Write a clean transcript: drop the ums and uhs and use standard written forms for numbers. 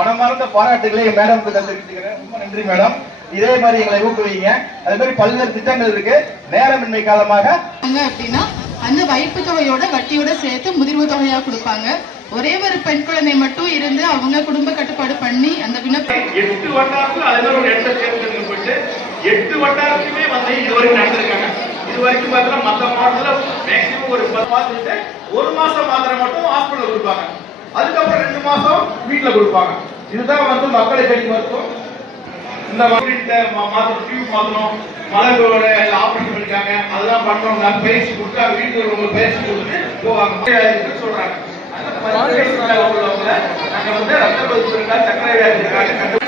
மனமார்ந்த பாராட்டுகளை மேடம் தெரிவிச்சுக்கிறேன். ரொம்ப நன்றி மேடம். இதே மாதிரி எங்களை ஊக்குவீங்க. அதே மாதிரி பல்வேறு திட்டங்கள் இருக்கு. நேரமின்மை காலமாக அப்படின்னா அந்த வைப்பு தொகையோட வட்டியோட சேர்த்து முதிர்வு தொகையா கொடுப்பாங்க. ஒரே ஒரு பெண் குழந்தை மட்டும் இருந்து அவங்க குடும்ப கட்டுப்பாடு பண்ணி அந்த விண்ணப்பம் 8 வட்டாரத்துல அதுல ஒரு இடத்தை தேர்ந்தெடுத்து போட்டு 8 வட்டாரத்துமே வந்து இதுவரைக்கும் நடந்திருக்காங்க. இது வரைக்கும் பார்த்தா மற்ற மாவட்டத்துல மேக்சிமம் ஒரு 10 மாசத்துக்கு ஒரு மாசம் மாத்திரை மட்டும் ஹாஸ்பிட்டல் கொடுப்பாங்க. அதுக்கப்புறம் 2 மாசம் வீட்டுல கொடுப்பாங்க. இதுதான் வந்து மக்களை தேடி மருத்துவம். இந்த மாத்திரம் டியூப் மாத்திரம் மலர்களோட ஆபரேஷன் பண்ணிருக்காங்க. அதெல்லாம் பண்றோம். நாங்க பயிற்சி கொடுத்து வீட்டுல உங்களுக்கு பயிற்சி கொடுத்து போவாங்க சொல்றாங்க. நாங்க வந்து ரத்த பரிசோதனை சர்க்கரை வியாதி